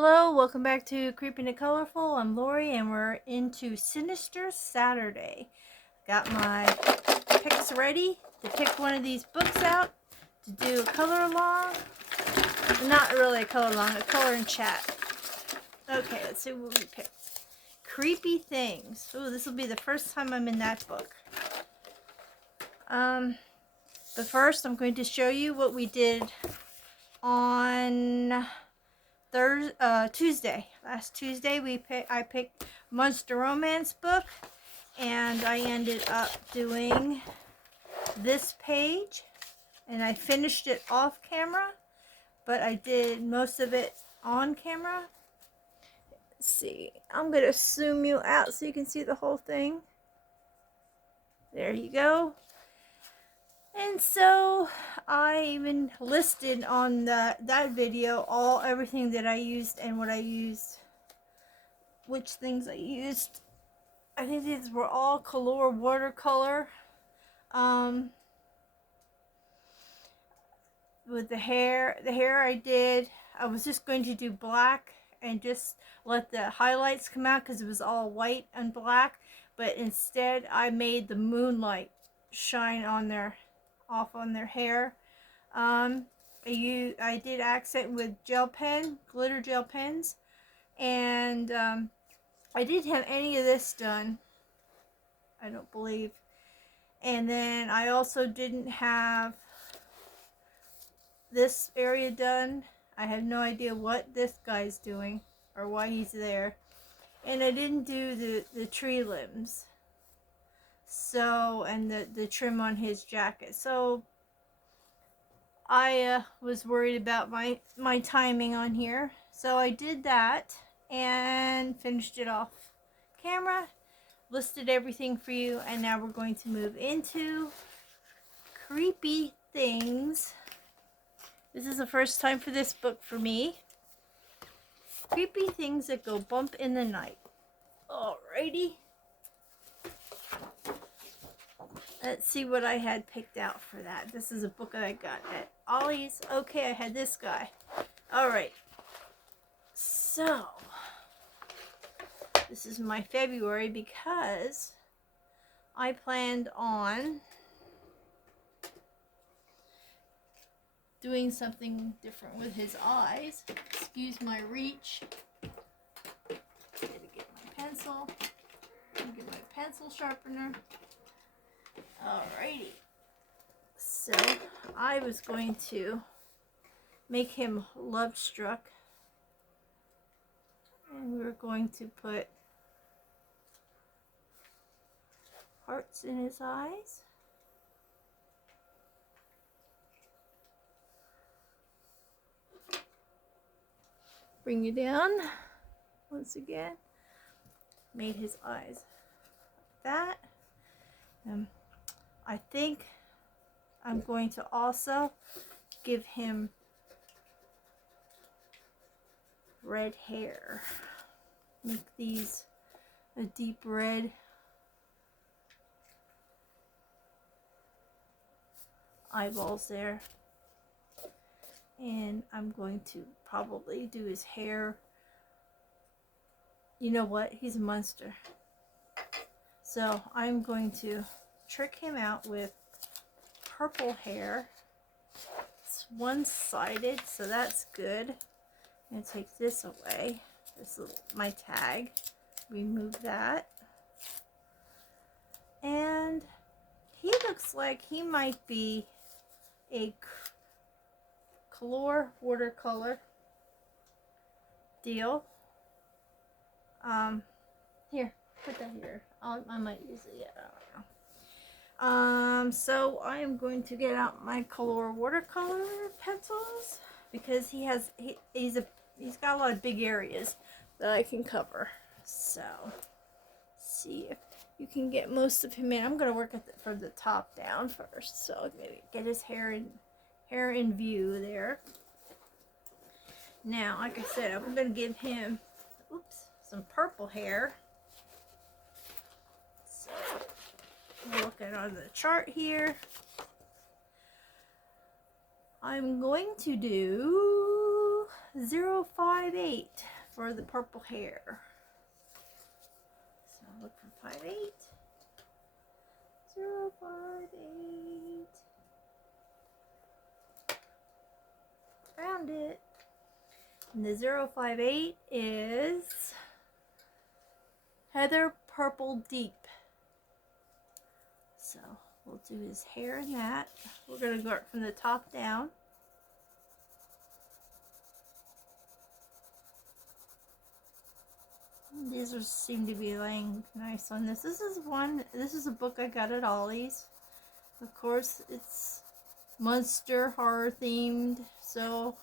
Hello, welcome back to Creeping and Colorful. I'm Lori and we're into Sinister Saturday. Got my picks ready to pick one of these books out to do a color along. Not really a color along, a color and chat. Okay, let's see what we picked. Creepy Things. Ooh, this will be the first time I'm in that book. But first I'm going to show you what we did on Tuesday. Last Tuesday I picked Monster Romance book, and I ended up doing this page, and I finished it off camera, but I did most of it on camera. Let's see, I'm gonna zoom you out so you can see the whole thing. There you go. And so I even listed on that video everything that I used and what I used, which things I used. I think these were all Kalour watercolor. With the hair I was just going to do black and just let the highlights come out because it was all white and black, but instead I made the moonlight shine off on their hair. I did accent with glitter gel pens, and I didn't have any of this done, I don't believe. And then I also didn't have this area done. I have no idea what this guy's doing or why he's there. And I didn't do the tree limbs. So, and the trim on his jacket. So I was worried about my timing on here. So I did that and finished it off camera, listed everything for you, and now we're going to move into Creepy Things. This is the first time for this book for me. Creepy Things that go bump in the night. Alrighty. Let's see what I had picked out for that. This is a book that I got at Ollie's. Okay, I had this guy. Alright. So, this is my February because I planned on doing something different with his eyes. Excuse my reach. Gotta get my pencil. Get my pencil sharpener. Alrighty. So I was going to make him love struck, and we were going to put hearts in his eyes. Bring you down once again. Made his eyes like that. I think I'm going to also give him red hair. Make these a deep red. Eyeballs there. And I'm going to probably do his hair. You know what? He's a monster. So I'm going to trick him out with purple hair. It's one-sided, so that's good. I'm going to take this away. This is my tag. Remove that. And he looks like he might be a Kalour watercolor deal. Here, put that here. I might use it. Yeah, I don't know. So I am going to get out my Kalour watercolor pencils because he's got a lot of big areas that I can cover. So see if you can get most of him in. I'm gonna work from the top down first, so maybe get his hair in view there. Now, like I said, I'm gonna give him some purple hair. So looking on the chart here, I'm going to do 058 for the purple hair. So look for 58. 058. Found it. And the 058 is Heather Purple Deep. So we'll do his hair in that. We're going to go from the top down. These seem to be laying nice on this. This is a book I got at Ollie's. Of course, it's monster horror themed, so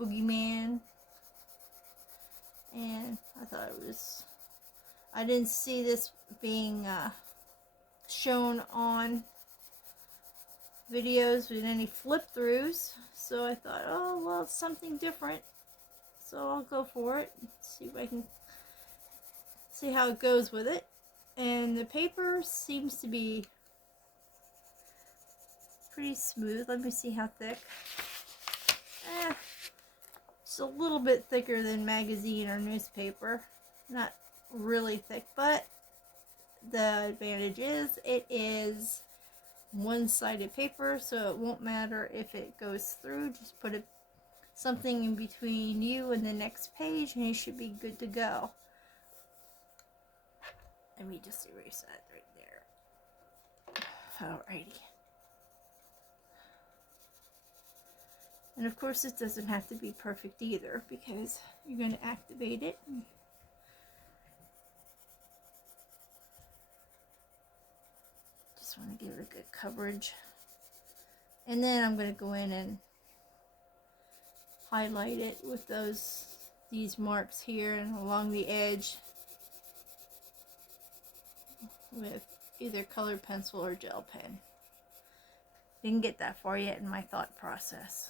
boogeyman. And I thought I didn't see this being shown on videos with any flip throughs, so I thought, oh well, it's something different, so I'll go for it. See if I can see how it goes with it. And the paper seems to be pretty smooth. Let me see how thick. It's a little bit thicker than magazine or newspaper. Not really thick, but the advantage is it is one-sided paper, so it won't matter if it goes through. Just put something in between you and the next page and you should be good to go. Let me just erase that right there. Alrighty. And of course it doesn't have to be perfect either, because you're going to activate it. Just want to give it a good coverage. And then I'm going to go in and highlight it with these marks here and along the edge with either colored pencil or gel pen. Didn't get that far yet in my thought process.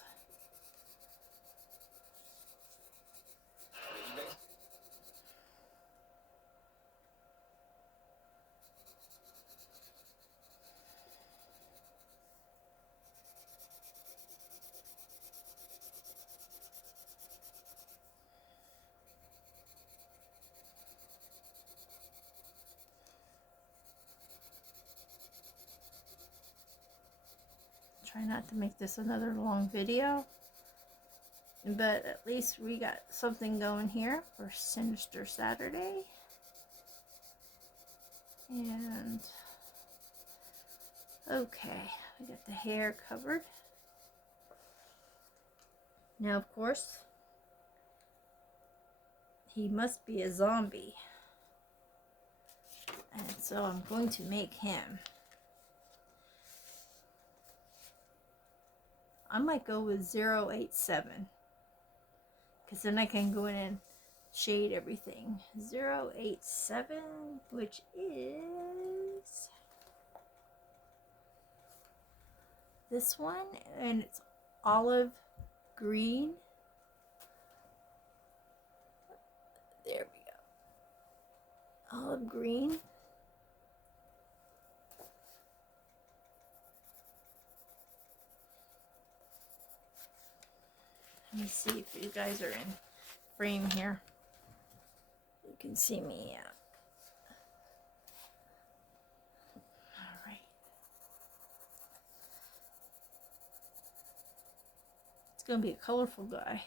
Try not to make this another long video, but at least we got something going here for Sinister Saturday. And okay, we got the hair covered. Now of course he must be a zombie, and so I'm going to make him. I might go with 087, because then I can go in and shade everything. 087, which is this one, and it's olive green. There we go. Olive green. Let me see if you guys are in frame here. You can see me. Alright. It's going to be a colorful guy.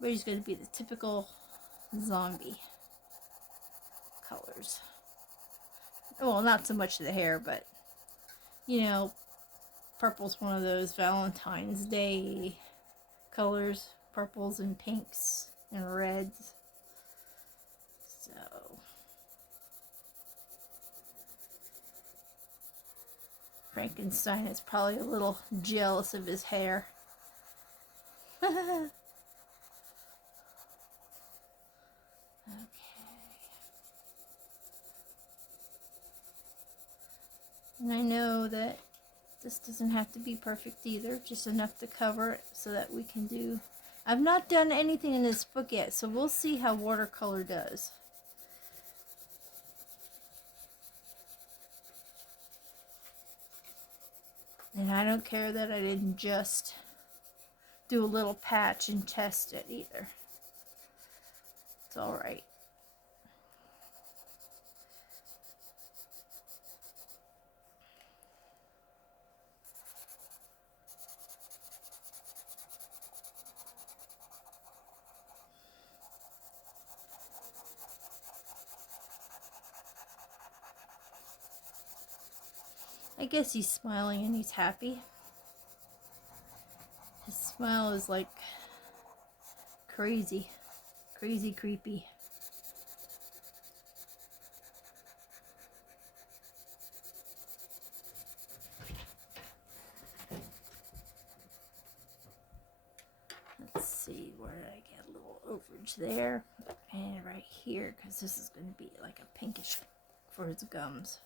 But he's going to be the typical zombie colors. Well, not so much the hair, but, you know, purple's one of those Valentine's Day colors. Purples and pinks and reds. So Frankenstein is probably a little jealous of his hair. Okay. And I know that this doesn't have to be perfect either, just enough to cover it so that we can do... I've not done anything in this book yet, so we'll see how watercolor does. And I don't care that I didn't just do a little patch and test it either. It's all right. I guess he's smiling and he's happy. His smile is like crazy, crazy creepy. Let's see, where did I get a little overage there? And right here, because this is going to be like a pinkish for his gums.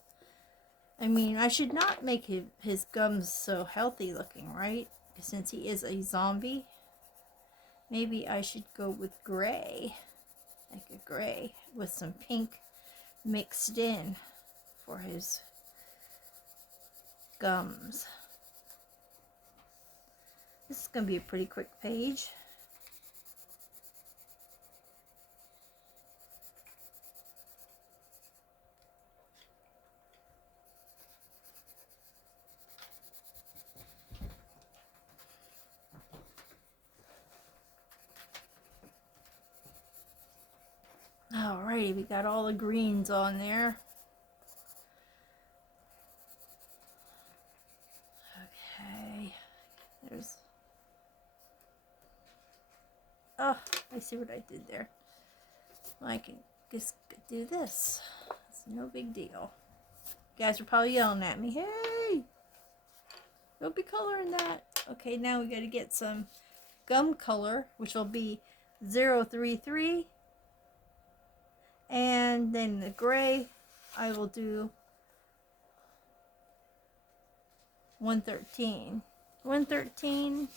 I mean, I should not make his gums so healthy looking, right? Since he is a zombie. Maybe I should go with gray. Like a gray with some pink mixed in for his gums. This is going to be a pretty quick page. Alrighty, we got all the greens on there. Okay, there's... Oh, I see what I did there. I can just do this. It's no big deal. You guys are probably yelling at me. Hey! Don't be coloring that. Okay, now we got to get some gum color, which will be 033. And then the gray, I will do 113. 113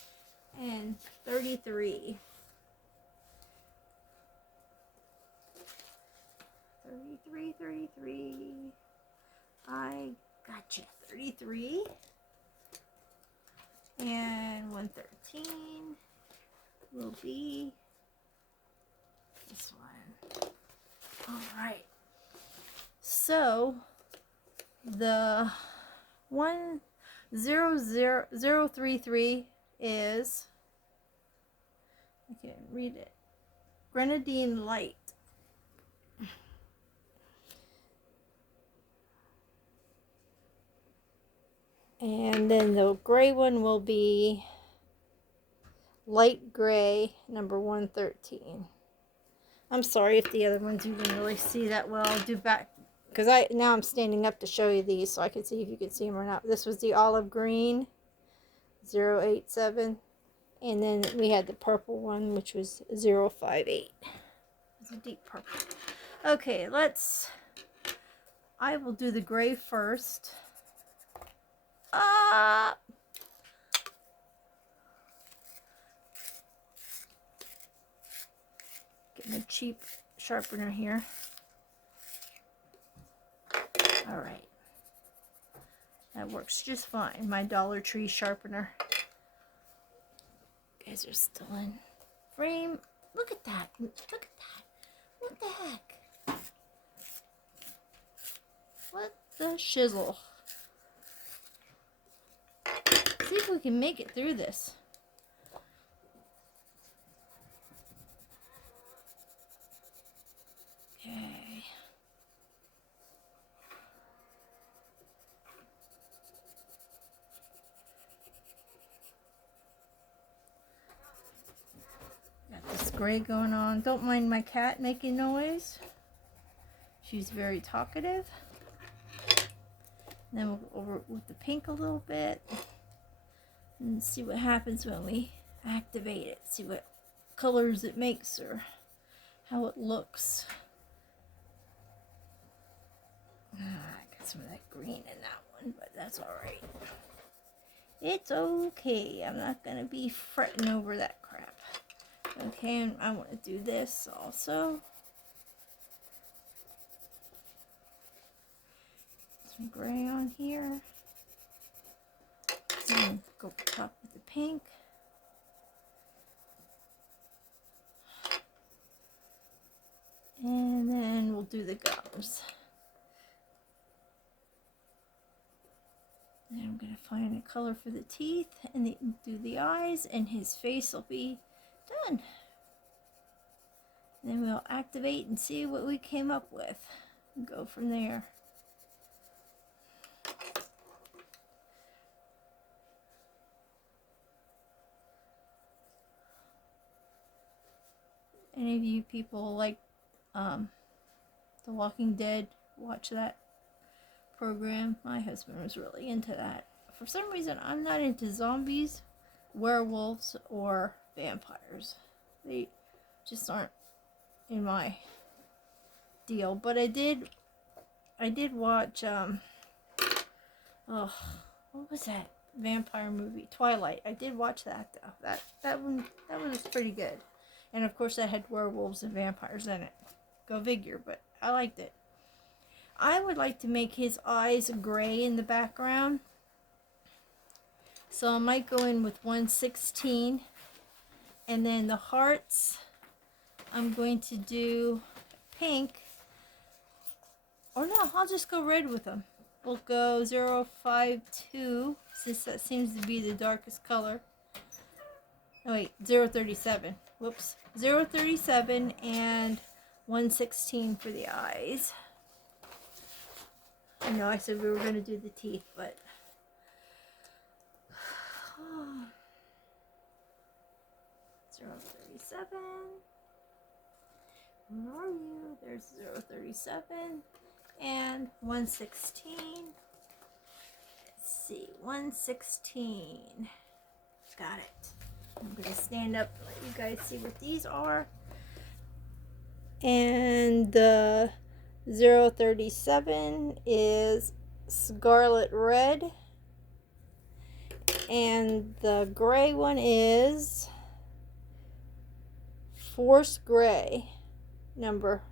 and 33. 33. I gotcha. 33. And 113 will be this one. Alright. So the 10033 is, I can't read it, grenadine light. And then the gray one will be light gray, number 113. I'm sorry if the other ones you didn't really see that well. I'll do back, because now I'm standing up to show you these so I can see if you can see them or not. This was the olive green, 087. And then we had the purple one, which was 058. It's a deep purple. Okay, I will do the gray first. Get my cheap sharpener here. Alright. That works just fine. My Dollar Tree sharpener. You guys are still in frame. Look at that. Look at that. What the heck? What the shizzle? See if we can make it through this. Okay. Got this gray going on. Don't mind my cat making noise. She's very talkative. And then we'll go over with the pink a little bit. And see what happens when we activate it. See what colors it makes or how it looks. I got some of that green in that one, but that's alright. It's okay. I'm not going to be fretting over that crap. Okay, and I want to do this also. Some gray on here. And go top with the pink. do the gums. And I'm going to find a color for the teeth and do the eyes, and his face will be done. And then we'll activate and see what we came up with and go from there. Any of you people like The Walking Dead, watch that program? My husband was really into that. For some reason, I'm not into zombies, werewolves, or vampires. They just aren't in my deal. But I did watch oh, what was that vampire movie? Twilight. I did watch that though. That one was pretty good. And of course that had werewolves and vampires in it. Go figure, but I liked it. I would like to make his eyes gray in the background. So I might go in with 1/16. And then the hearts, I'm going to do pink. Or no, I'll just go red with them. We'll go 052, since that seems to be the darkest color. Oh wait, 037. Whoops. 037 and 1/16 for the eyes. I know I said we were going to do the teeth, but... 037. Where are you? There's 037 and 1/16. Let's see, 1/16. Got it. I'm going to stand up and let you guys see what these are. And the 037 is Scarlet Red. And the gray one is Force Gray, number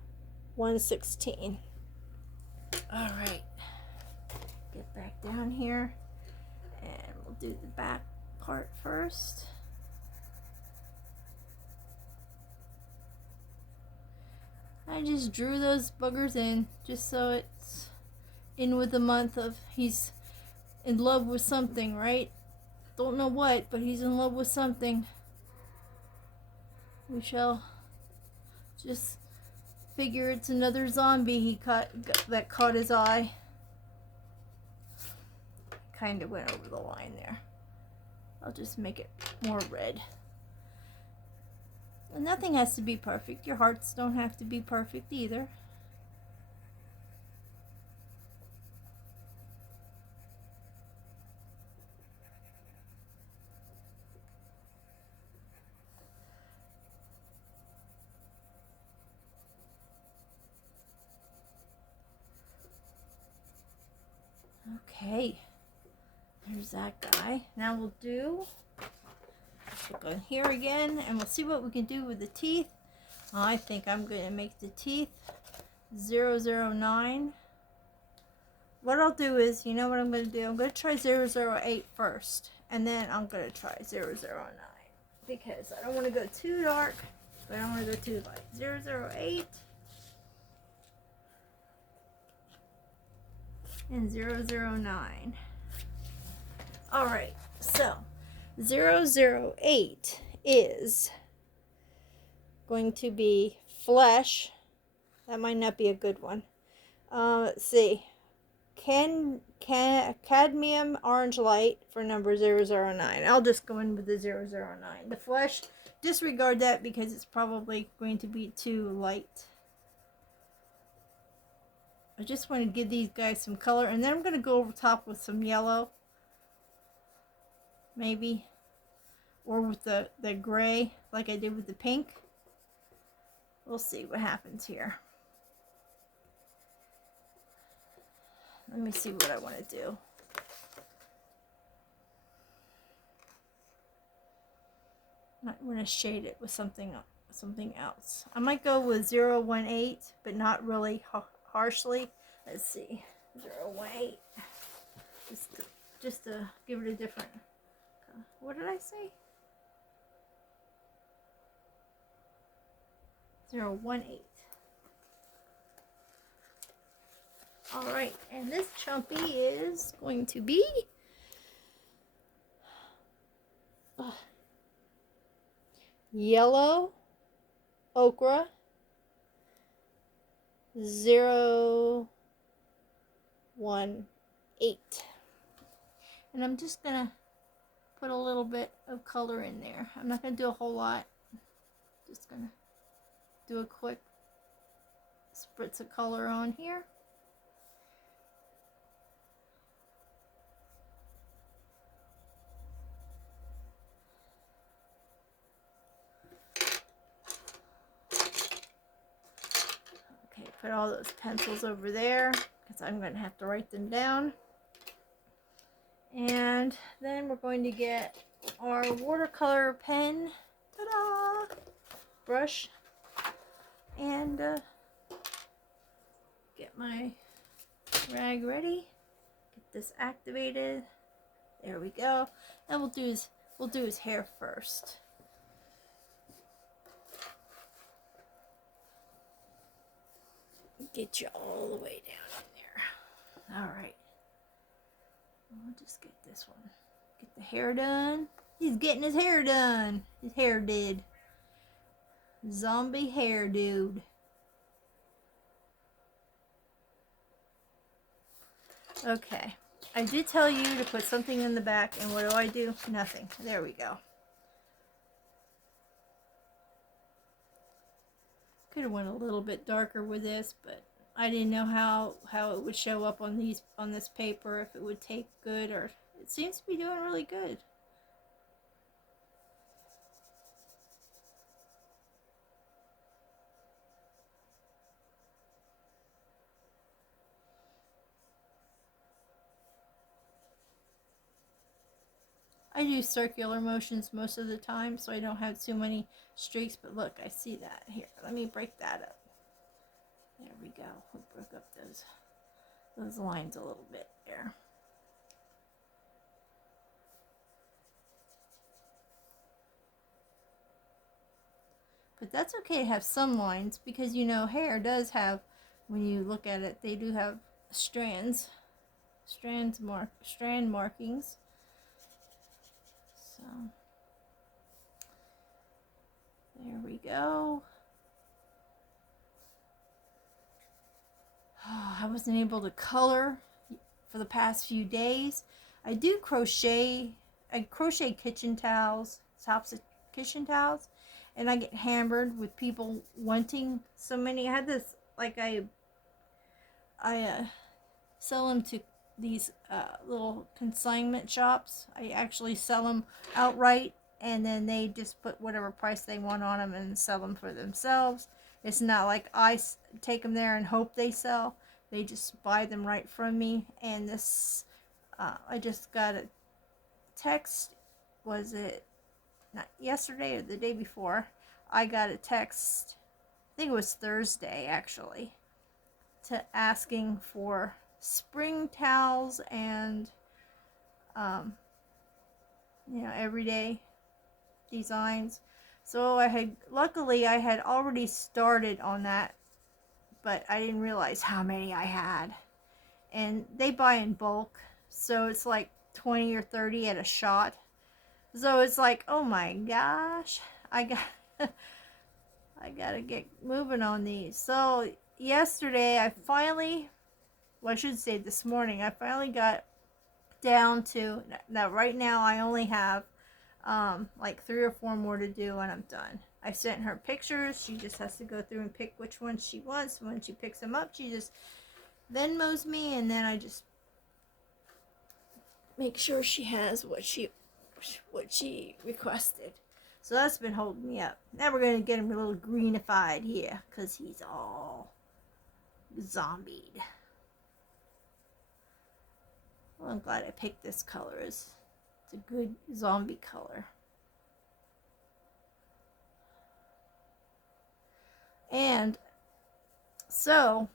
1/16. Alright. Get back down here. And we'll do the back part first. I just drew those buggers in just so it's in with the month of he's in love with something, right? Don't know what, but he's in love with something. We shall just figure it's another zombie he that caught his eye. Kind of went over the line there. I'll just make it more red. And nothing has to be perfect. Your hearts don't have to be perfect either. Okay, there's that guy. Now we'll do, go in here again, and we'll see what we can do with the teeth. I think I'm going to make the teeth 009. What I'll do is, you know what I'm going to do? I'm going to try 008 first, and then I'm going to try 009. Because I don't want to go too dark, but I don't want to go too light. 008. And 009. Alright, so 008 is going to be flesh. That might not be a good one. Let's see. Cadmium orange light for number 009. I'll just go in with the 009. The flesh, disregard that because it's probably going to be too light. I just want to give these guys some color, and then I'm going to go over top with some yellow, maybe, or with the gray like I did with the pink. We'll see what happens here. Let me see what I want to do. I want to shade it with something else. I might go with 018, but not really harshly. Let's see, 018. Just to give it a different. What did I say? 018. Alright, and this chumpy is going to be yellow ochre 018. And I'm just going to put a little bit of color in there. I'm not going to do a whole lot. Just going to do a quick spritz of color on here. Okay, put all those pencils over there because I'm going to have to write them down. And then we're going to get our watercolor pen, ta-da, brush, and get my rag ready. Get this activated. There we go. And we'll do his hair first. Get you all the way down in there. All right. We'll just get this one. Get the hair done. He's getting his hair done. His hair did. Zombie hair dude. Okay. I did tell you to put something in the back, and what do? Nothing. There we go. Could have went a little bit darker with this, but I didn't know how it would show up on this paper, if it would take good, or it seems to be doing really good. I use circular motions most of the time, so I don't have too many streaks, but look, I see that. Here, let me break that up. There we go. We broke up those lines a little bit there. But that's okay to have some lines, because you know hair does have, when you look at it, they do have strand markings. So there we go. Oh, I wasn't able to color for the past few days. I do crochet. I crochet kitchen towels, tops of kitchen towels, and I get hammered with people wanting so many. I had this, like, I sell them to these little consignment shops. I actually sell them outright, and then they just put whatever price they want on them and sell them for themselves. It's not like I take them there and hope they sell. They just buy them right from me. And this, I just got a text, was it not yesterday or the day before? I got a text, I think it was Thursday actually, to asking for spring towels and everyday designs. So luckily I had already started on that, but I didn't realize how many I had. And they buy in bulk, so it's like 20 or 30 at a shot. So it's like, oh my gosh, I gotta get moving on these. So yesterday I should say this morning, I finally got down to, now right now I only have like 3 or 4 more to do and I'm done. I sent her pictures. She just has to go through and pick which ones she wants. When she picks them up, she just Venmos me, and then I just make sure she has what she requested. So that's been holding me up. Now we're going to get him a little greenified here, because he's all zombied. Well, I'm glad I picked this color. It's a good zombie color. And so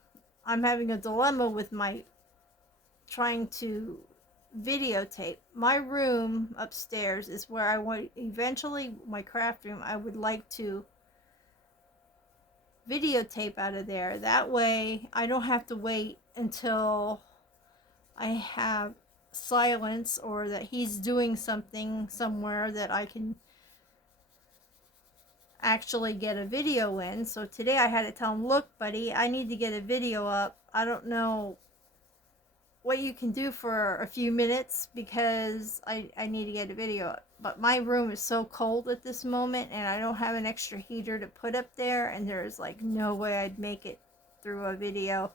I'm having a dilemma with my trying to videotape. My room upstairs is where I want, eventually, my craft room, I would like to videotape out of there. That way I don't have to wait until I have silence or that he's doing something somewhere that I can actually get a video in. So today I had to tell him, look buddy, I need to get a video up. I don't know what you can do for a few minutes because I need to get a video up. But my room is so cold at this moment and I don't have an extra heater to put up there, and there's like no way I'd make it through a video.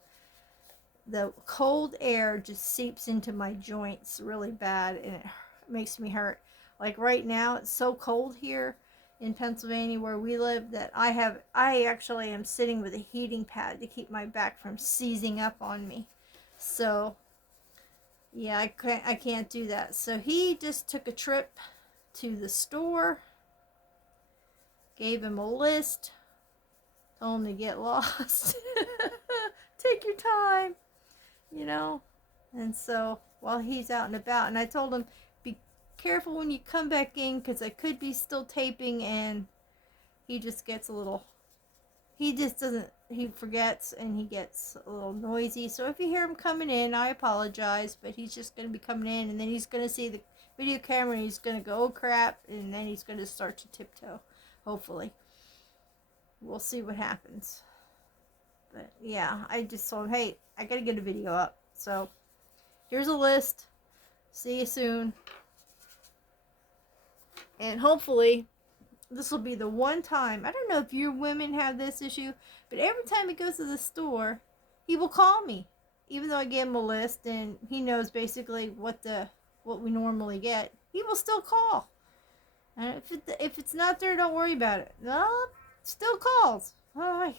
The cold air just seeps into my joints really bad and it makes me hurt. Like right now it's so cold here in Pennsylvania where we live that I actually am sitting with a heating pad to keep my back from seizing up on me. So yeah, I can't do that. So he just took a trip to the store, gave him a list, told him to get lost. Take your time, you know. And so while he's out and about, and I told him, be careful when you come back in because I could be still taping, and he just gets a little, he just doesn't, he forgets and he gets a little noisy. So if you hear him coming in, I apologize, but he's just going to be coming in, and then he's going to see the video camera and he's going to go, oh crap, and then he's going to start to tiptoe, hopefully. We'll see what happens. But yeah, I just told him, hey, I got to get a video up. So here's a list. See you soon. And hopefully this will be the one time. I don't know if you women have this issue, but every time he goes to the store, he will call me. Even though I gave him a list and he knows basically what we normally get, he will still call. And if it's not there, don't worry about it. No, still calls. Oh,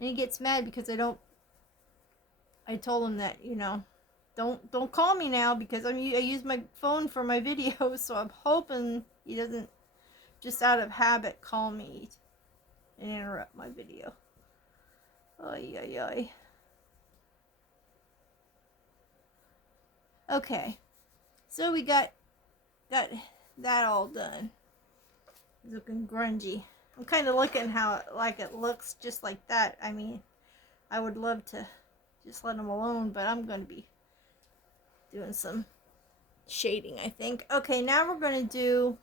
and he gets mad because I told him that, you know, don't call me now because I use my phone for my videos, so I'm hoping he doesn't just out of habit call me and interrupt my video. Ay, ay, ay. Okay, so we got that all done. It's looking grungy. I'm kind of looking how it looks just like that. I mean, I would love to just let him alone, but I'm going to be doing some shading, I think. Okay, now we're going to do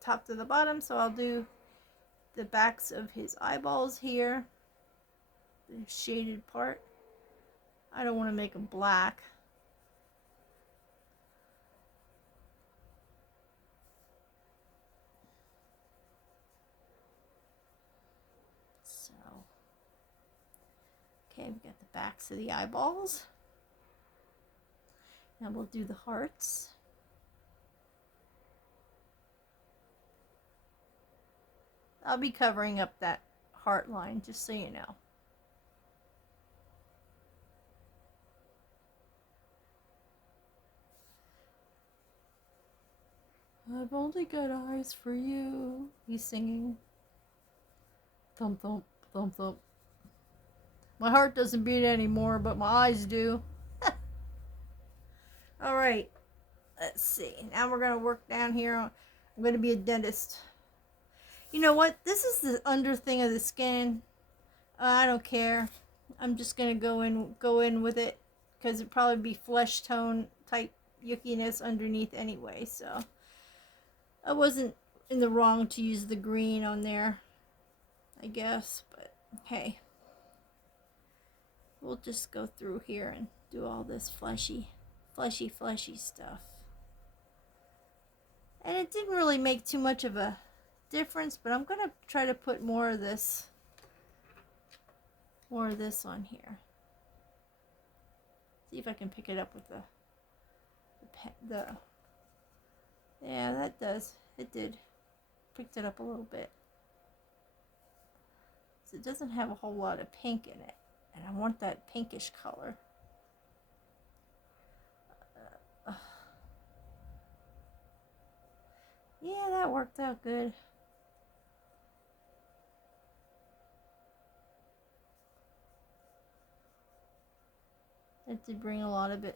top to the bottom, so I'll do the backs of his eyeballs here, the shaded part. I don't want to make them black. So, okay, we've got the backs of the eyeballs. Now we'll do the hearts. I'll be covering up that heart line, just so you know. I've only got eyes for you. He's singing. Thump, thump, thump, thump. My heart doesn't beat anymore, but my eyes do. Alright. Let's see. Now we're going to work down here. I'm going to be a dentist. You know what? This is the under thing of the skin. I don't care. I'm just going to go in with it because it'd probably be flesh tone type yuckiness underneath anyway, so I wasn't in the wrong to use the green on there, I guess, but hey. We'll just go through here and do all this fleshy stuff. And it didn't really make too much of a difference, but I'm going to try to put more of this on here. See if I can pick it up with the yeah, that does. It did. Picked it up a little bit. So it doesn't have a whole lot of pink in it. And I want that pinkish color. Yeah, that worked out good. That did bring a lot of the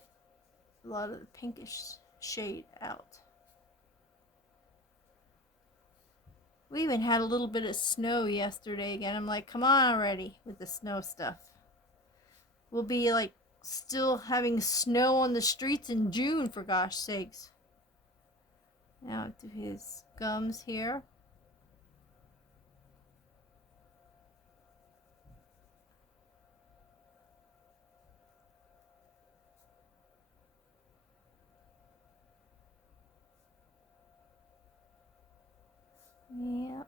pinkish shade out. We even had a little bit of snow yesterday again. I'm like, come on already with the snow stuff. We'll be like still having snow on the streets in June, for gosh sakes. Now to his gums here. Yep.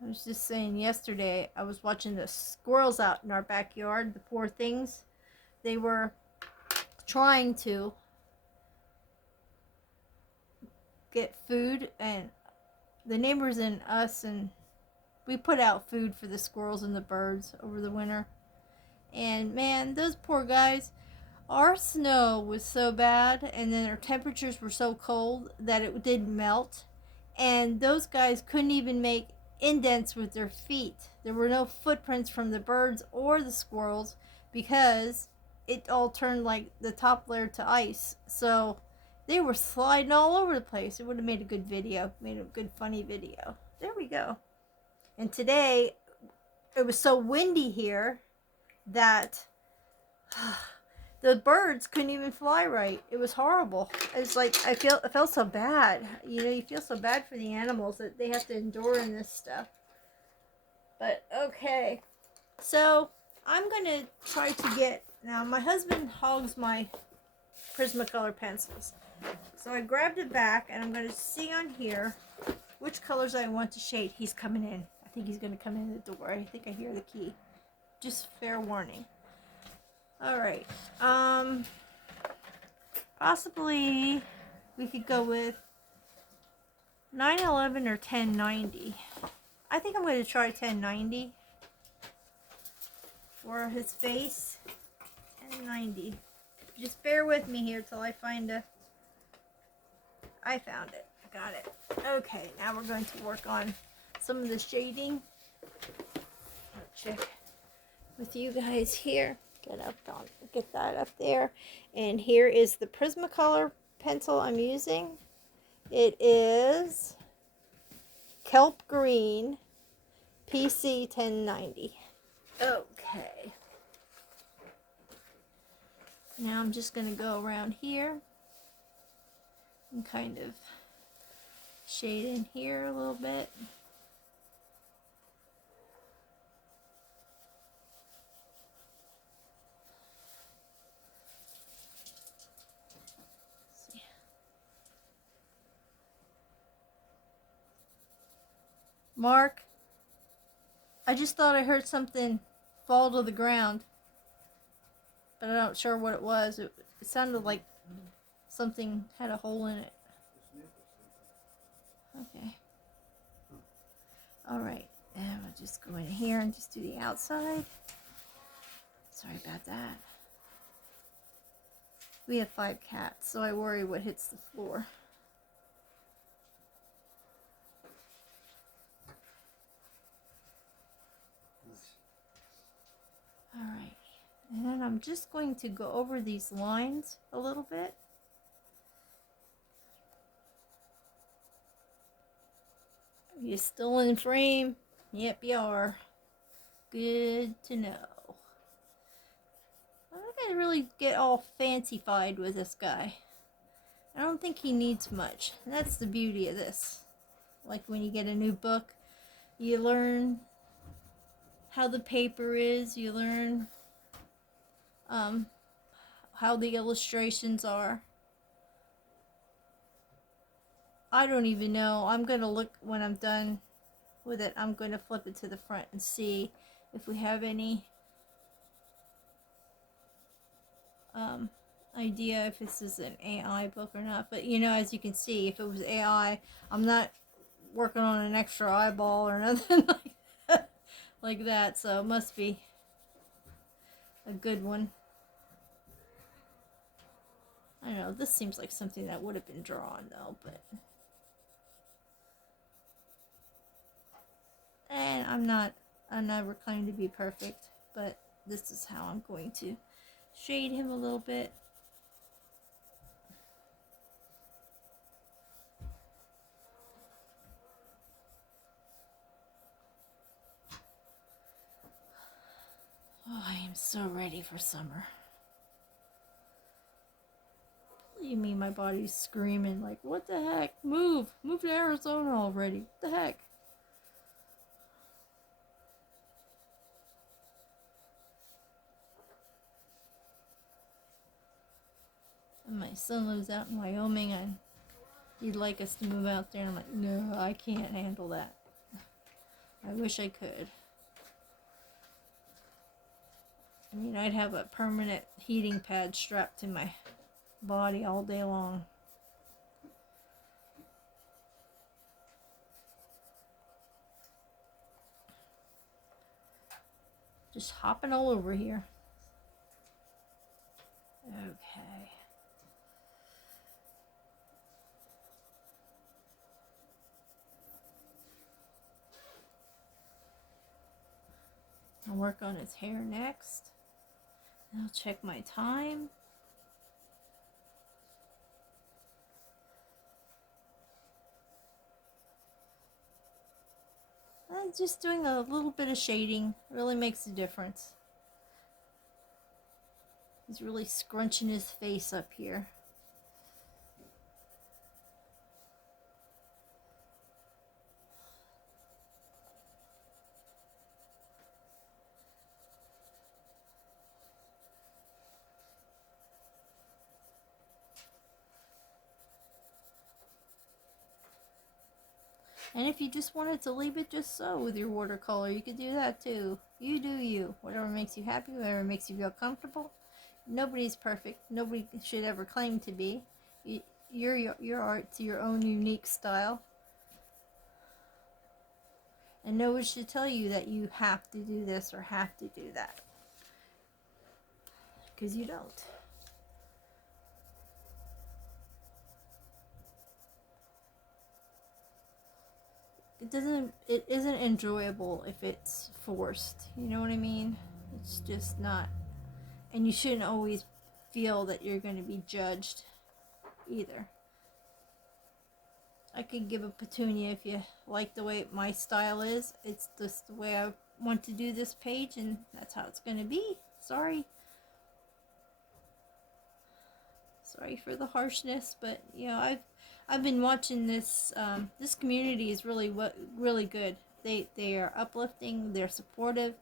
I was just saying yesterday, I was watching the squirrels out in our backyard, the poor things. They were trying to get food, and the neighbors and us, and we put out food for the squirrels and the birds over the winter. And man, those poor guys, our snow was so bad, and then our temperatures were so cold that it didn't melt. And those guys couldn't even make indents with their feet. There were no footprints from the birds or the squirrels because it all turned like the top layer to ice. So they were sliding all over the place. It would have made a good video, made a good funny video. There we go. And today it was so windy here that the birds couldn't even fly right. It was horrible. It's like I felt so bad. You know, you feel so bad for the animals that they have to endure in this stuff. But okay. So I'm gonna try to get, now my husband hogs my Prismacolor pencils. So I grabbed it back and I'm gonna see on here which colors I want to shade. He's coming in. I think he's gonna come in the door. I think I hear the key. Just fair warning. Alright, possibly we could go with 911 or 1090. I think I'm going to try 1090 for his face, and 90. Just bear with me here till I find a... I found it. Got it. Okay, now we're going to work on some of the shading. I'll check with you guys here. Get that up there. And here is the Prismacolor pencil I'm using. It is Kelp Green PC 1090. Okay. Now I'm just going to go around here and kind of shade in here a little bit. Mark, I just thought I heard something fall to the ground, but I'm not sure what it was. It sounded like something had a hole in it. Okay. Alright, and we'll just go in here and just do the outside. Sorry about that. We have 5 cats, so I worry what hits the floor. Alright, and then I'm just going to go over these lines a little bit. Are you still in frame? Yep, you are. Good to know. I'm not going to really get all fancy-fied with this guy. I don't think he needs much. And that's the beauty of this. Like when you get a new book, you learn how the paper is, you learn how the illustrations are. I don't even know. I'm going to look when I'm done with it. I'm going to flip it to the front and see if we have any idea if this is an AI book or not. But you know, as you can see, if it was AI, I'm not working on an extra eyeball or nothing like that, so it must be a good one. I don't know, this seems like something that would have been drawn though, but... And I'm never claiming to be perfect, but this is how I'm going to shade him a little bit. am so ready for summer. You mean my body's screaming like, what the heck? Move to Arizona already. What the heck? And my son lives out in Wyoming, and he'd like us to move out there. And I'm like, no, I can't handle that. I wish I could. I mean, I'd have a permanent heating pad strapped to my body all day long. Just hopping all over here. Okay. I'll work on his hair next. I'll check my time. Just doing a little bit of shading really makes a difference. He's really scrunching his face up here. And if you just wanted to leave it just so with your watercolor, you could do that too. You do you. Whatever makes you happy, whatever makes you feel comfortable. Nobody's perfect. Nobody should ever claim to be. Your art's your own unique style. And no one should tell you that you have to do this or have to do that. Because you don't. It isn't enjoyable if it's forced. You know what I mean? It's just not. And you shouldn't always feel that you're going to be judged either. I could give a petunia if you like the way my style is. It's just the way I want to do this page, and that's how it's going to be. Sorry. Sorry for the harshness, but you know, I've been watching this. This community is really good. They are uplifting. They're supportive.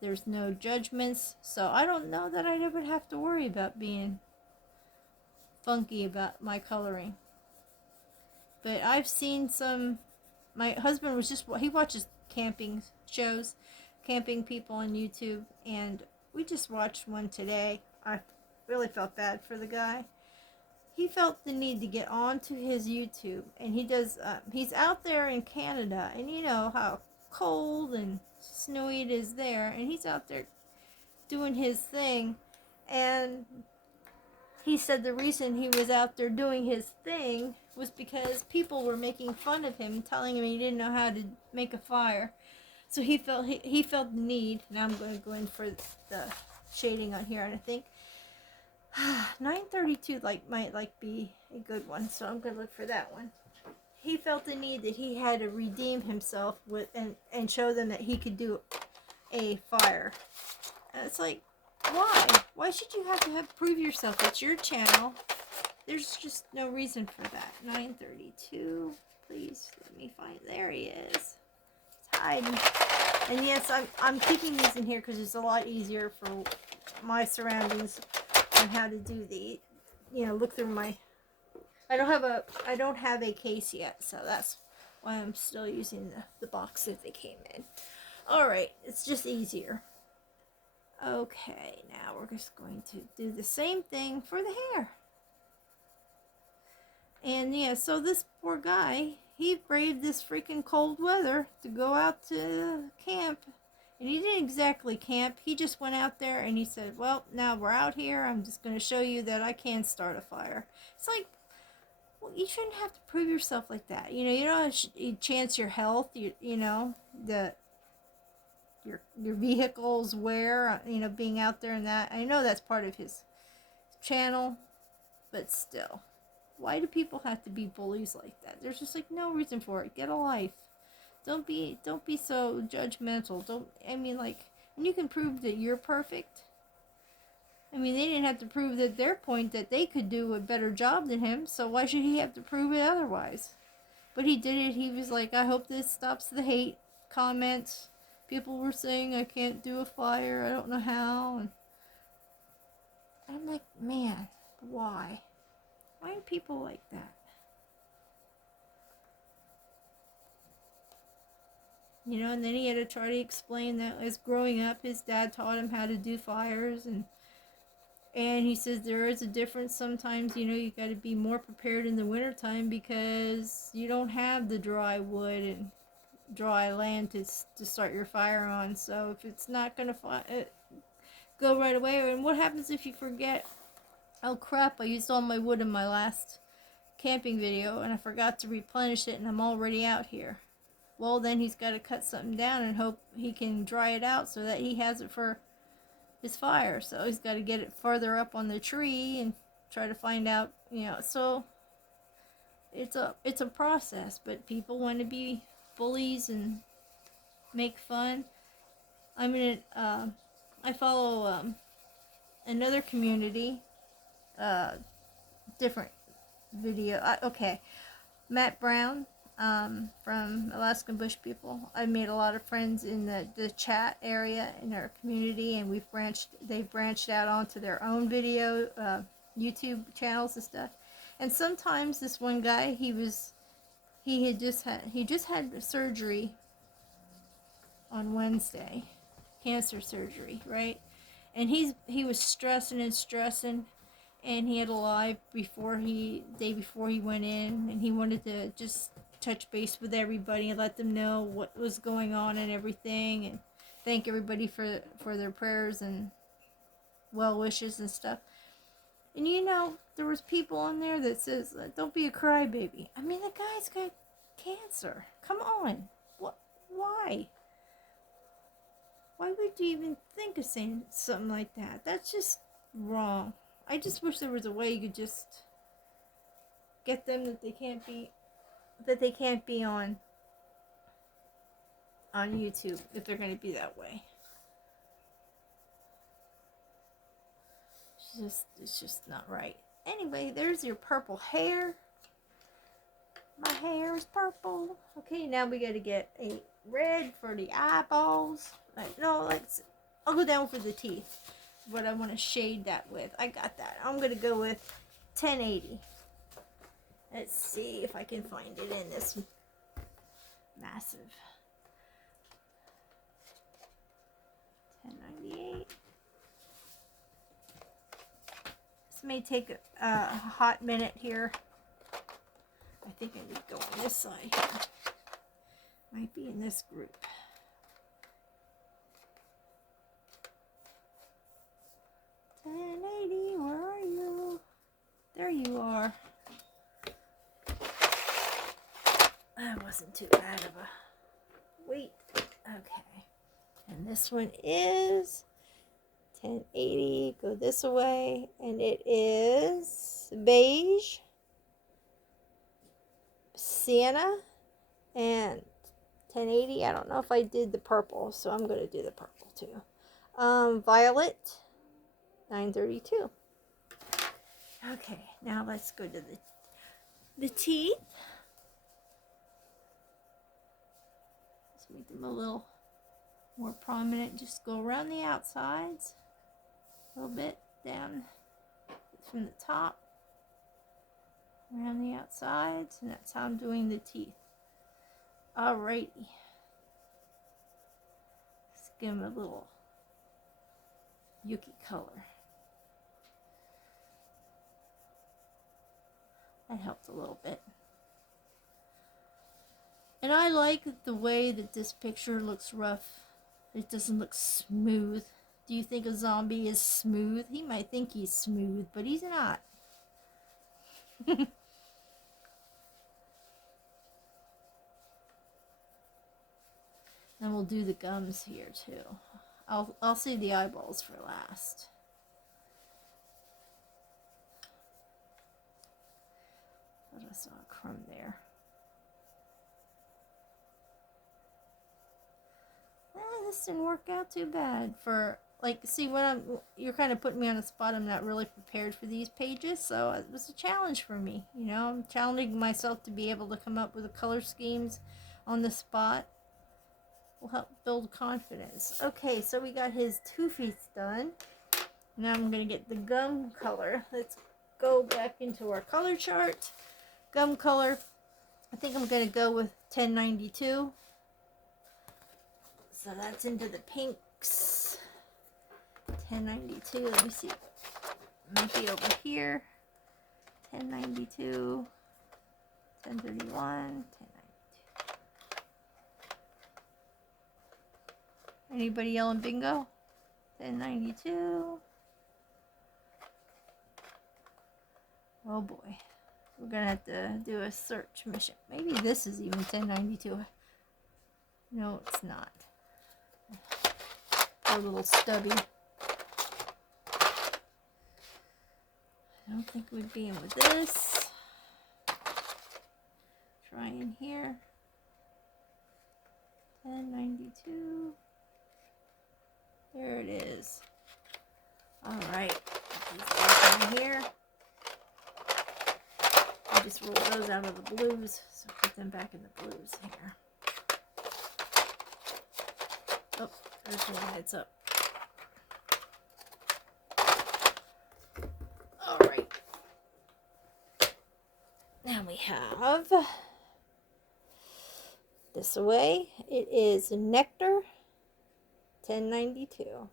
There's no judgments, so I don't know that I'd ever have to worry about being funky about my coloring. But I've seen some. My husband he watches camping shows, camping people on YouTube, and we just watched one today. I really felt bad for the guy. He felt the need to get onto his YouTube, and he's out there in Canada, and you know how cold and snowy it is there, and he's out there doing his thing, and he said the reason he was out there doing his thing was because people were making fun of him, telling him he didn't know how to make a fire. So he felt the need. Now I'm going to go in for the shading on here, and I think 932 might be a good one, so I'm going to look for that one. He felt the need that he had to redeem himself with and show them that he could do a fire. And it's like, why? Why should you have to prove yourself? It's your channel. There's just no reason for that. 932. Please let me find. There he is. He's hiding. And yes, I'm keeping these in here because it's a lot easier for my surroundings on how to do the, look through my. I don't have a case yet, so that's why I'm still using the box that they came in. All right, it's just easier. Okay, now we're just going to do the same thing for the hair. And yeah, so this poor guy, he braved this freaking cold weather to go out to camp. And he didn't exactly camp. He just went out there and he said, well, now we're out here. I'm just going to show you that I can start a fire. It's like, well, you shouldn't have to prove yourself like that. You don't chance your health, your vehicle's wear, being out there and that. I know that's part of his channel, but still. Why do people have to be bullies like that? There's just no reason for it. Get a life. Don't be so judgmental. And you can prove that you're perfect. I mean, they didn't have to prove at their point that they could do a better job than him, so why should he have to prove it otherwise? But he did it. He was like, I hope this stops the hate comments. People were saying I can't do a flyer. I don't know how. And I'm like, man, why? Why are people like that? You know, and then he had to try to explain that as growing up, his dad taught him how to do fires, and he says there is a difference sometimes. You know, you got to be more prepared in the wintertime because you don't have the dry wood and dry land to start your fire on. So if it's not going to go right away, and what happens if you forget? Oh crap, I used all my wood in my last camping video and I forgot to replenish it and I'm already out here. Well, then he's got to cut something down and hope he can dry it out so that he has it for his fire. So he's got to get it further up on the tree and try to find out, you know. So it's a process, but people want to be bullies and make fun. I follow another community, different video. Okay, Matt Brown, from Alaskan Bush People. I've made a lot of friends in the chat area in our community, and they've branched out onto their own video, YouTube channels and stuff. And sometimes this one guy, he just had surgery on Wednesday, cancer surgery, right? And he was stressing, and he had a live day before he went in, and he wanted to just touch base with everybody and let them know what was going on and everything, and thank everybody for their prayers and well wishes and stuff. And you know, there was people on there that says, don't be a crybaby. I mean, the guy's got cancer. Come on. What? Why? Why would you even think of saying something like that? That's just wrong. I just wish there was a way you could just get them that they can't be on YouTube if they're going to be that way. It's just not right. Anyway, there's your purple hair. My hair is purple. Okay, now we got to get a red for the eyeballs. I'll go down for the teeth. What I want to shade that with. I got that. I'm going to go with 1080. Let's see if I can find it in this massive 1098. This may take a hot minute here. I think I need to go on this side here. Might be in this group. Where are you? There you are. That wasn't too bad of a wait. Okay. And this one is 1080. Go this way. And it is beige, sienna, and 1080. I don't know if I did the purple, so I'm going to do the purple too. Violet, 932. Okay, now let's go to the teeth. Let's make them a little more prominent. Just go around the outsides, a little bit down from the top, around the outsides, and that's how I'm doing the teeth. Alrighty. Let's give them a little Yuki color. That helped a little bit. And I like the way that this picture looks rough. It doesn't look smooth. Do you think a zombie is smooth? He might think he's smooth, but he's not. Then we'll do the gums here too. I'll save the eyeballs for last. I saw a crumb there. this didn't work out too bad for, like, see, you're kind of putting me on a spot. I'm not really prepared for these pages, so it was a challenge for me. You know, I'm challenging myself to be able to come up with the color schemes on the spot. Will help build confidence. Okay, so we got his 2 feet done. Now I'm going to get the gum color. Let's go back into our color chart. Gum color, I think I'm going to go with 1092. So that's into the pinks. 1092, let me see. Might be over here. 1092, 1031, 1092. Anybody yelling bingo? 1092. Oh boy. We're going to have to do a search mission. Maybe this is even 1092. No, it's not. A little stubby. I don't think we'd be in with this. Try in here. 1092. There it is. Alright. Put these back in here. I just rolled those out of the blues, so put them back in the blues here. Oh, there's one heads up. Alright. Now we have this away. It is Nectar 1092.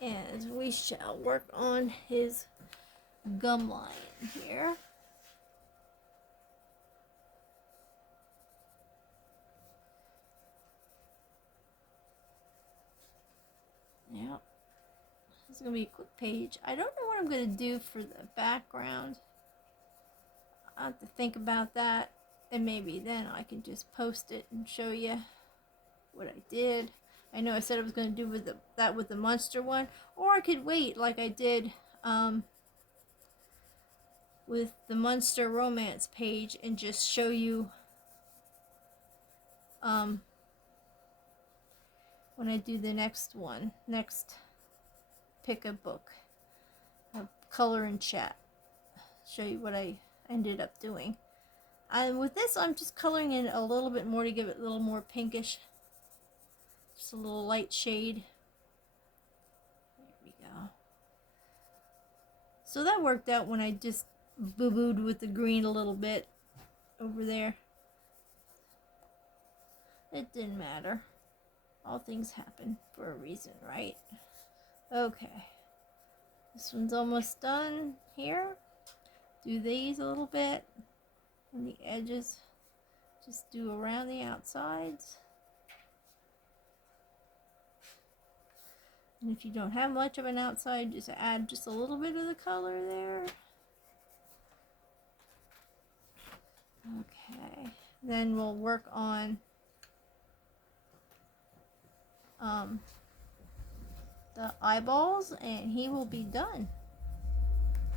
And we shall work on his gum line here. Yeah, this is going to be a quick page. I don't know what I'm going to do for the background. I'll have to think about that, and maybe then I can just post it and show you what I did. I know I said I was going to do that with the monster one, or I could wait like I did with the Monster Romance page and just show you when I do the next pick a book, color and chat, show you what I ended up doing. And with this, I'm just coloring in a little bit more to give it a little more pinkish, just a little light shade. There we go. So that worked out when I just boo-booed with the green a little bit over there. It didn't matter. All things happen for a reason, right? Okay. This one's almost done here. Do these a little bit. And the edges. Just do around the outsides. And if you don't have much of an outside, just add just a little bit of the color there. Okay. Then we'll work on the eyeballs, and he will be done.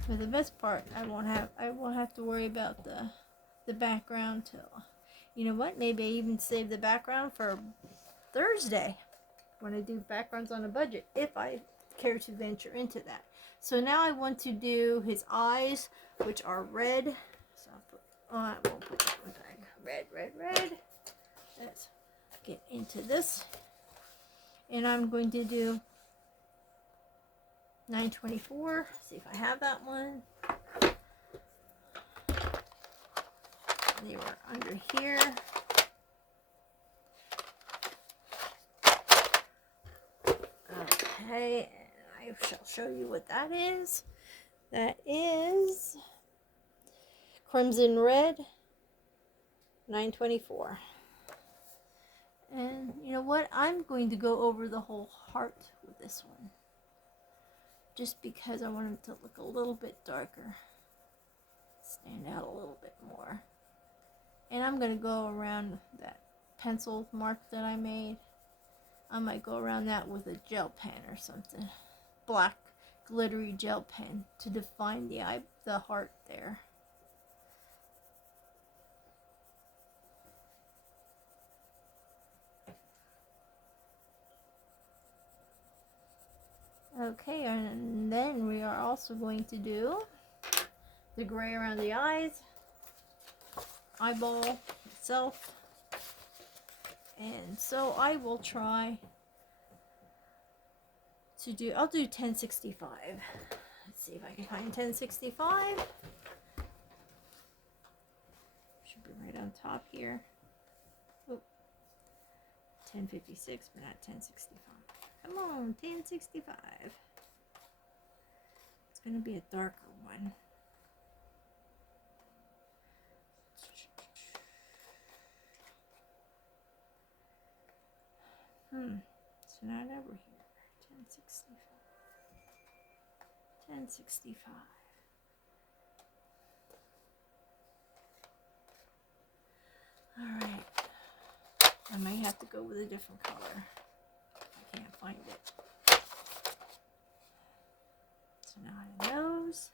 For the best part, I won't have to worry about the background till, you know what, maybe I even save the background for Thursday when I do backgrounds on a budget, if I care to venture into that. So now I want to do his eyes, which are red. So I'll put, I won't put that one back. Red, red, red. Let's get into this. And I'm going to do 924. See if I have that one. They were under here. Okay, and I shall show you what that is. That is Crimson Red 924. And you know what? I'm going to go over the whole heart with this one. Just because I want it to look a little bit darker. Stand out a little bit more. And I'm going to go around that pencil mark that I made. I might go around that with a gel pen or something. Black glittery gel pen to define the heart there. Okay, and then we are also going to do the gray around the eyes, eyeball itself. And so I will try to do, I'll do 1065. Let's see if I can find 1065. Should be right on top here. Oh, 1056, but not 1065. Come on, 1065. It's going to be a darker one. It's not over here. 1065. 1065. Alright. I might have to go with a different color. I can't find it. So now I have those.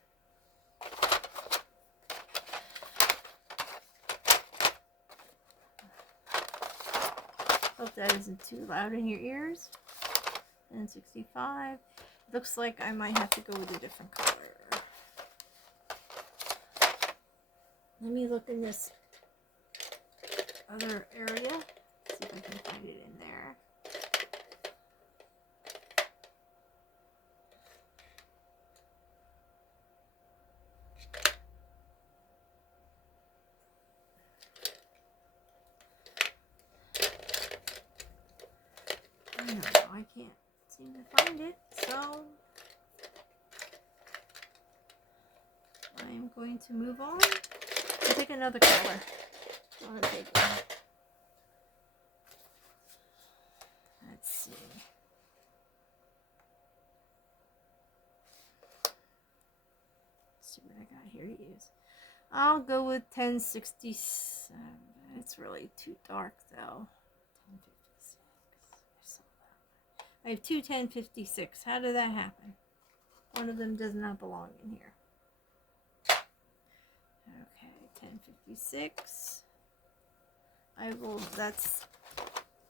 Hope that isn't too loud in your ears. 1065. Looks like I might have to go with a different color. Let me look in this other area. See if I can find it in there. I don't know, I can't seem to find it, so I'm going to move on and pick another color. I'm going to take one. Let's see. Let's see what I got here to use. I'll go with 1067. It's really too dark though. 1056. I have two 1056. How did that happen? One of them does not belong in here. Okay, 1056. I will, that's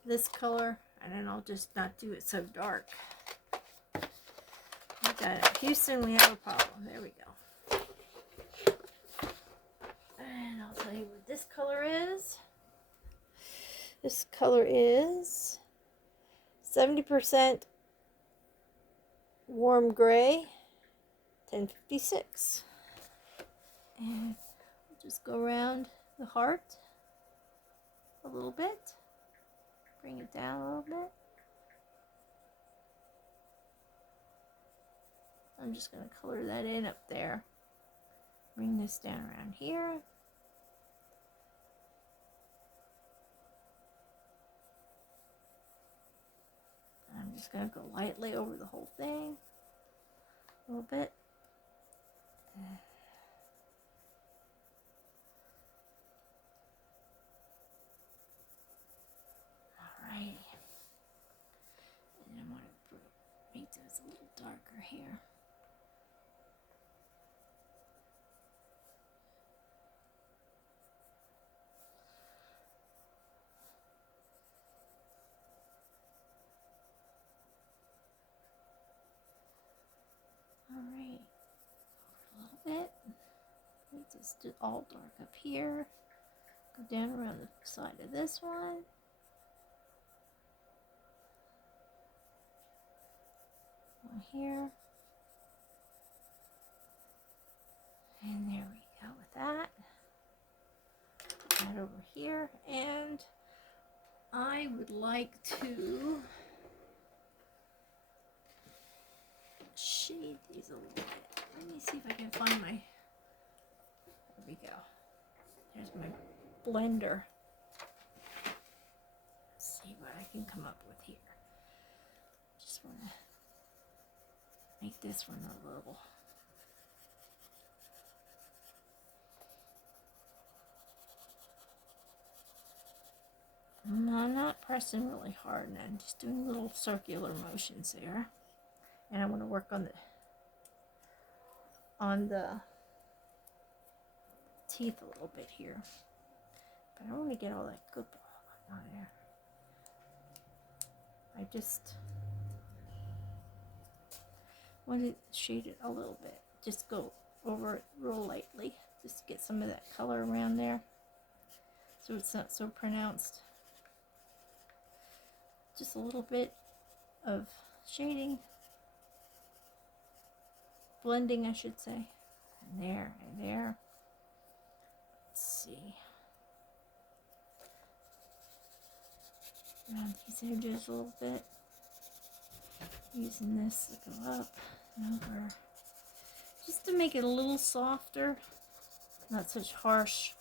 this color, and then I'll just not do it so dark. Okay, Houston, we have a problem. There we go. And I'll tell you what this color is. This color is 70% warm gray, 1056. And we'll just go around the heart a little bit. Bring it down a little bit. I'm just going to color that in up there. Bring this down around here. I'm just going to go lightly over the whole thing. A little bit. Alright. And I want to make this a little darker here. Alright, a little bit. Make this all dark up here. Go down around the side of this one. One here. And there we go with that. Put that over here. And I would like to shade these a little bit. Let me see if I can find my, there we go. There's my blender. Let's see what I can come up with here. Just want to make this one a little. I'm not pressing really hard, and I'm just doing little circular motions there. And I want to work on the teeth a little bit here. But I don't want to get all that goop on there. I just, want to shade it a little bit. Just go over it real lightly. Just get some of that color around there so it's not so pronounced. Just a little bit of shading. Blending, I should say. And there, and there. Let's see. Around these edges a little bit. Using this to go up and over. Just to make it a little softer. Not such harsh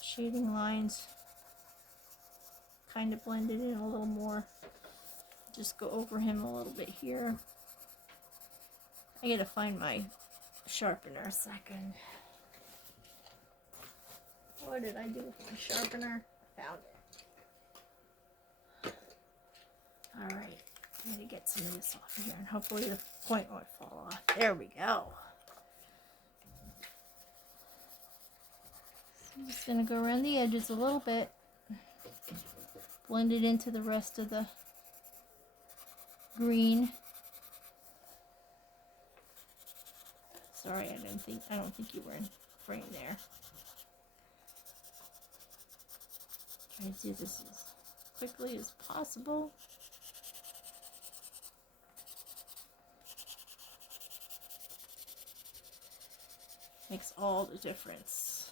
shading lines. Kind of blend it in a little more. Just go over him a little bit here. I gotta find my sharpener a second. What did I do with my sharpener? Found it. Alright, I'm gonna get some of this off here and hopefully the point won't fall off. There we go. So I'm just gonna go around the edges a little bit. Blend it into the rest of the green. Sorry, I don't think you were in frame there. Try to do this as quickly as possible. Makes all the difference.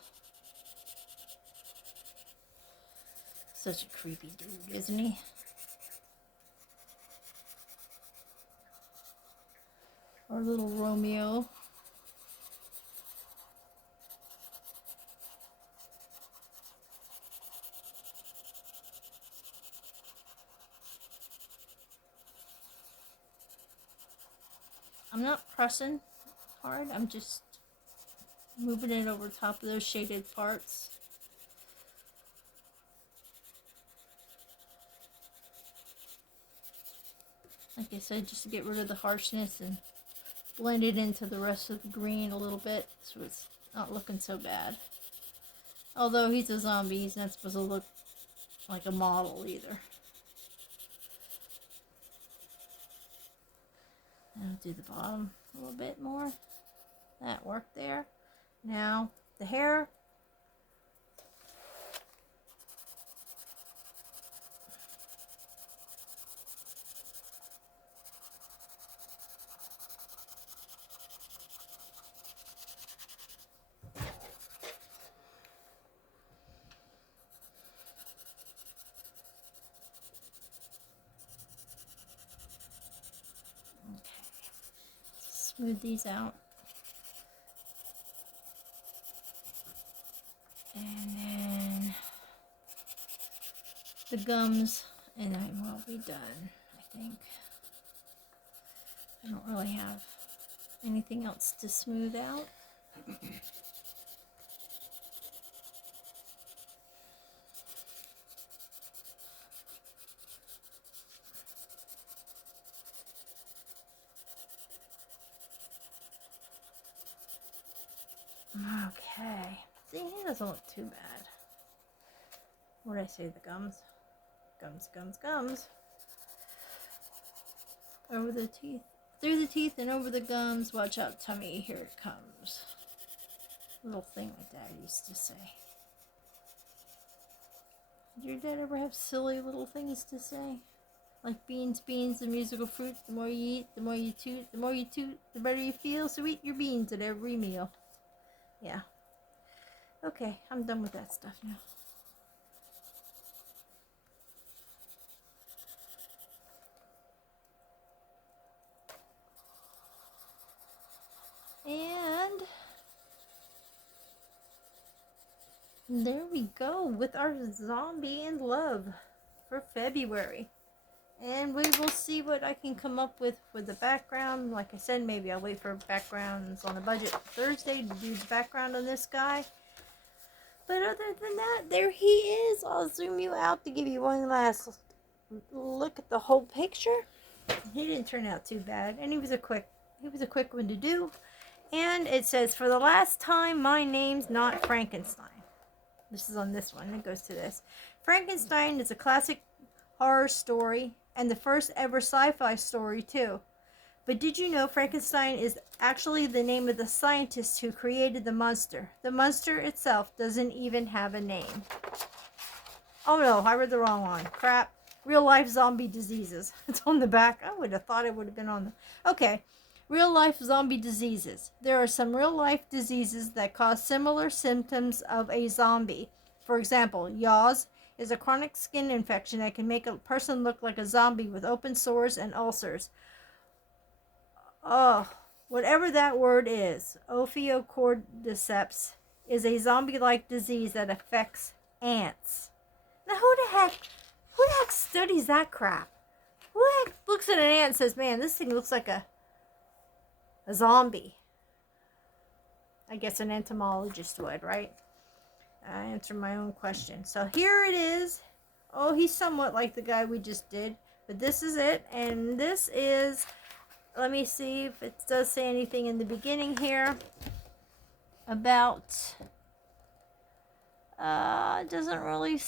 Such a creepy dude, isn't he? Our little Romeo. I'm not pressing hard, I'm just moving it over top of those shaded parts. Like I said, just to get rid of the harshness and blend it into the rest of the green a little bit so it's not looking so bad. Although he's a zombie, he's not supposed to look like a model either. I'll do the bottom a little bit more. That worked there. Now the hair. Smooth these out. And then the gums, and I will be done, I think. I don't really have anything else to smooth out. Okay. See, he doesn't look too bad. What did I say? The gums? Gums, gums, gums. Over the teeth. Through the teeth and over the gums. Watch out, tummy. Here it comes. Little thing my dad used to say. Did your dad ever have silly little things to say? Like beans, beans, the musical fruit. The more you eat, the more you toot. The more you toot, the better you feel. So eat your beans at every meal. Yeah. Okay, I'm done with that stuff now. And there we go with our zombie in love for February. And we will see what I can come up with for the background. Like I said, maybe I'll wait for backgrounds on the budget Thursday to do the background on this guy. But other than that, there he is. I'll zoom you out to give you one last look at the whole picture. He didn't turn out too bad, and he was a quick one to do. And it says, "For the last time, my name's not Frankenstein." This is on this one. It goes to this. Frankenstein is a classic horror story and the first ever sci-fi story too. But did you know Frankenstein is actually the name of the scientist who created the monster? The monster itself doesn't even have a name. Oh no, I read the wrong one. Crap. Real life zombie diseases. It's on the back. I would have thought it would have been on the... Okay. Real life zombie diseases. There are some real life diseases that cause similar symptoms of a zombie. For example, yaws is a chronic skin infection that can make a person look like a zombie with open sores and ulcers. Oh, whatever that word is, Ophiocordyceps is a zombie-like disease that affects ants. Now, who the heck studies that crap? Who the heck looks at an ant and says, man, this thing looks like a zombie? I guess an entomologist would, right? I answered my own question. So here it is. Oh, he's somewhat like the guy we just did. But this is it. And this is... Let me see if it does say anything in the beginning here about... it doesn't really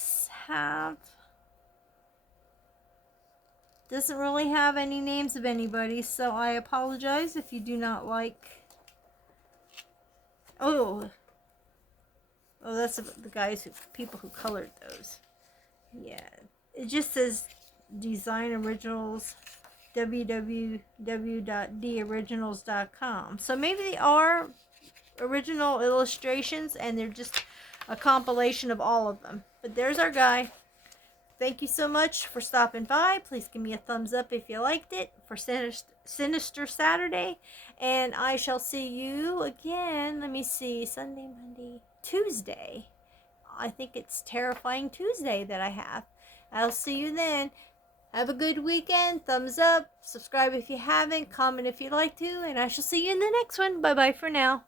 have any names of anybody, so I apologize if you do not like... Oh, that's the guys people who colored those. Yeah, it just says Design Originals, www.theoriginals.com. So maybe they are original illustrations and they're just a compilation of all of them. But there's our guy. Thank you so much for stopping by. Please give me a thumbs up if you liked it for Sinister Saturday. And I shall see you again. Let me see. Sunday, Monday, Tuesday. I think it's Terrifying Tuesday that I have. I'll see you then. Have a good weekend. Thumbs up. Subscribe if you haven't. Comment if you'd like to. And I shall see you in the next one. Bye-bye for now.